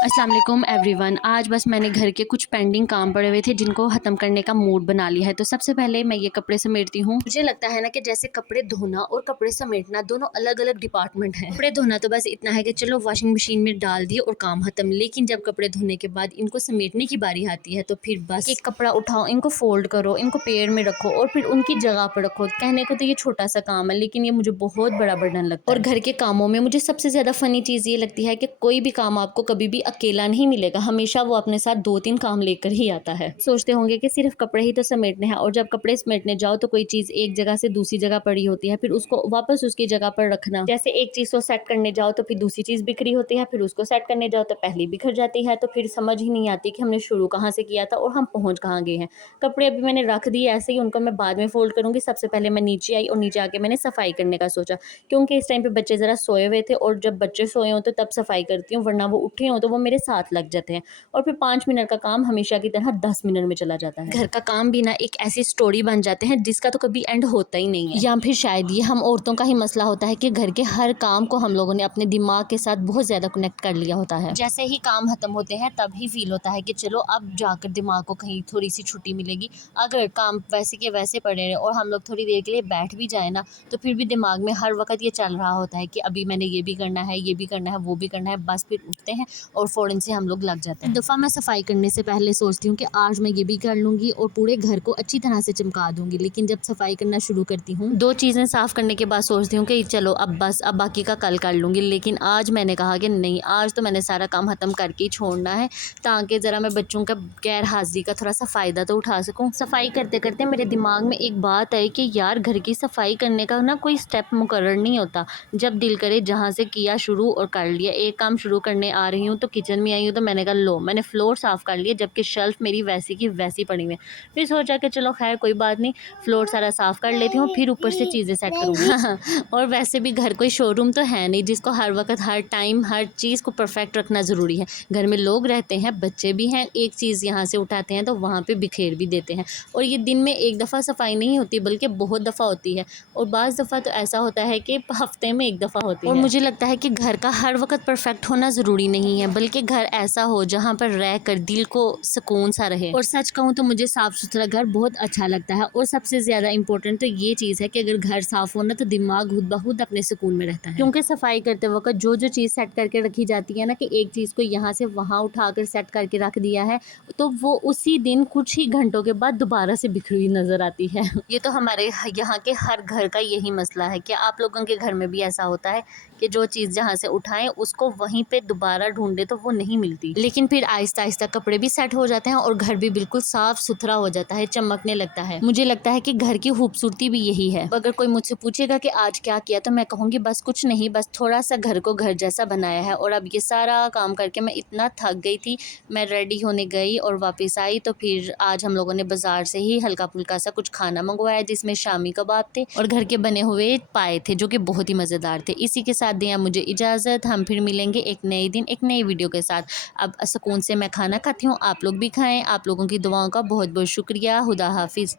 अस्सलाम वालेकुम एवरीवन। आज बस मैंने घर के कुछ पेंडिंग काम पड़े हुए थे जिनको ख़त्म करने का मूड बना लिया है। तो सबसे पहले मैं ये कपड़े समेटती हूँ। मुझे लगता है ना कि जैसे कपड़े धोना और कपड़े समेटना दोनों अलग अलग डिपार्टमेंट हैं। कपड़े धोना तो बस इतना है कि चलो वॉशिंग मशीन में डाल दिए और काम खत्म, लेकिन जब कपड़े धोने के बाद इनको समेटने की बारी आती है तो फिर बस एक कपड़ा उठाओ, इनको फोल्ड करो, इनको पेड़ में रखो और फिर उनकी जगह पर रखो। कहने को तो ये छोटा सा काम है, लेकिन ये मुझे बहुत बड़ा बर्डन लगता है। और घर के कामों में मुझे सबसे ज़्यादा फ़नी चीज़ ये लगती है कि कोई भी काम आपको कभी भी अकेला नहीं मिलेगा, हमेशा वो अपने साथ 2-3 काम लेकर ही आता है। सोचते होंगे कि सिर्फ कपड़े ही तो समेटने हैं, और जब कपड़े समेटने जाओ तो कोई चीज़ एक जगह से दूसरी जगह पड़ी होती है, फिर उसको वापस उसकी जगह पर रखना। जैसे एक चीज़ को सेट करने जाओ तो फिर दूसरी चीज़ बिखरी होती है, फिर उसको सेट करने जाओ तो पहली बिखर जाती है, तो फिर समझ ही नहीं आती कि हमने शुरू कहाँ से किया था और हम पहुँच कहाँ गए हैं। कपड़े अभी मैंने रख दिए ऐसे ही, उनको मैं बाद में फ़ोल्ड करूँगी। सबसे पहले मैं नीचे आई और नीचे आके मैंने सफाई करने का सोचा, क्योंकि इस टाइम पे बच्चे ज़रा सोए हुए थे, और जब बच्चे सोए हों तो तब सफाई करती हूँ, वरना वो उठे हों तो वो मेरे साथ लग जाते हैं और फिर 5 मिनट का काम हमेशा की तरह 10 मिनट में चला जाता है। घर का काम भी ना एक ऐसी स्टोरी बन जाते हैं जिसका तो कभी एंड होता ही नहीं है। या फिर शायद ये हम औरतों का ही मसला होता है कि घर के हर काम को हम लोगों ने अपने दिमाग के साथ बहुत ज़्यादा कनेक्ट कर लिया होता है। जैसे ही काम खत्म होते हैं तब ही फील होता है कि चलो अब जाकर दिमाग को कहीं थोड़ी सी छुट्टी मिलेगी। अगर काम वैसे के वैसे पड़े रहे और हम लोग थोड़ी देर के लिए बैठ भी जाए ना, तो फिर भी दिमाग में हर वक्त ये चल रहा होता है कि अभी मैंने ये भी करना है, ये भी करना है, वो भी करना है। बस फिर उठते हैं और फ़ौरन से हम लोग लग जाते हैं। दफ़ा मैं सफाई करने से पहले सोचती हूँ कि आज मैं ये भी कर लूँगी और पूरे घर को अच्छी तरह से चमका दूँगी, लेकिन जब सफाई करना शुरू करती हूँ, 2 चीज़ें साफ़ करने के बाद सोचती हूँ कि चलो अब बस, अब बाकी का कल कर लूँगी। लेकिन आज मैंने कहा कि नहीं, आज तो मैंने सारा काम ख़त्म करके ही छोड़ना है, ताकि ज़रा मैं बच्चों का गैर हाज़िरी का थोड़ा सा फ़ायदा तो उठा सकूँ। सफाई करते करते मेरे दिमाग में एक बात आई कि यार, घर की सफाई करने का ना कोई स्टेप मुकर्रर नहीं होता। जब दिल करे जहाँ से किया शुरू और कर लिया। एक काम शुरू करने आ रही हूँ तो किचन में आई हूँ तो मैंने कहा लो, मैंने फ्लोर साफ़ कर लिया, जबकि शेल्फ़ मेरी वैसी की वैसी पड़ी हुई है। फिर सोचा कि चलो खैर कोई बात नहीं, फ्लोर सारा साफ़ कर लेती हूँ, फिर ऊपर से चीज़ें सेट करूँगी। और वैसे भी घर कोई शोरूम तो है नहीं जिसको हर वक्त हर टाइम हर चीज़ को परफेक्ट रखना ज़रूरी है। घर में लोग रहते हैं, बच्चे भी हैं, एक चीज़ यहाँ से उठाते हैं तो वहाँ पे बिखेर भी देते हैं। और ये दिन में एक दफ़ा सफाई नहीं होती, बल्कि बहुत दफ़ा होती है, और बाज़ दफ़ा तो ऐसा होता है कि हफ्ते में एक दफ़ा होती है। और मुझे लगता है कि घर का हर वक्त परफेक्ट होना ज़रूरी नहीं है, बल्कि घर ऐसा हो जहाँ पर रह कर दिल को सुकून सा रहे। और सच कहूँ तो मुझे साफ़ सुथरा घर बहुत अच्छा लगता है, और सबसे ज़्यादा इंपॉर्टेंट तो ये चीज़ है कि अगर घर साफ़ हो ना तो दिमाग खुद ब खुद अपने सुकून में रहता है। क्योंकि सफाई करते वक्त जो जो चीज़ सेट करके रखी जाती है ना, कि एक चीज़ को यहाँ से वहाँ उठा कर सेट करके रख दिया है, तो वो उसी दिन कुछ ही घंटों के बाद दोबारा से बिखरी हुई नज़र आती है। ये तो हमारे यहाँ के हर घर का यही मसला है। कि आप लोगों के घर में भी ऐसा होता है कि जो चीज़ जहाँ से उठाएं उसको वहीं पे दोबारा ढूंढे तो वो नहीं मिलती, लेकिन फिर आहिस्ता आहिस्ता कपड़े भी सेट हो जाते हैं और घर भी बिल्कुल साफ सुथरा हो जाता है, चमकने लगता है। मुझे लगता है कि घर की खूबसूरती भी यही है। अगर कोई मुझसे पूछेगा कि आज क्या किया, तो मैं कहूँगी बस कुछ नहीं, बस थोड़ा सा घर को घर जैसा बनाया है। और अब ये सारा काम करके मैं इतना थक गई थी, मैं रेडी होने गई और वापस आई तो फिर आज हम लोगों ने बाजार से ही हल्का फुल्का सा कुछ खाना मंगवाया, जिसमें शामी कबाब थे और घर के बने हुए पाए थे, जो कि बहुत ही मज़ेदार थे। इसी के साथ दें मुझे इजाज़त, हम फिर मिलेंगे एक नए दिन एक नई वीडियो के साथ। अब सुकून से मैं खाना खाती हूँ, आप लोग भी खाएं। आप लोगों की दुआओं का बहुत बहुत शुक्रिया। खुदा हाफिज़।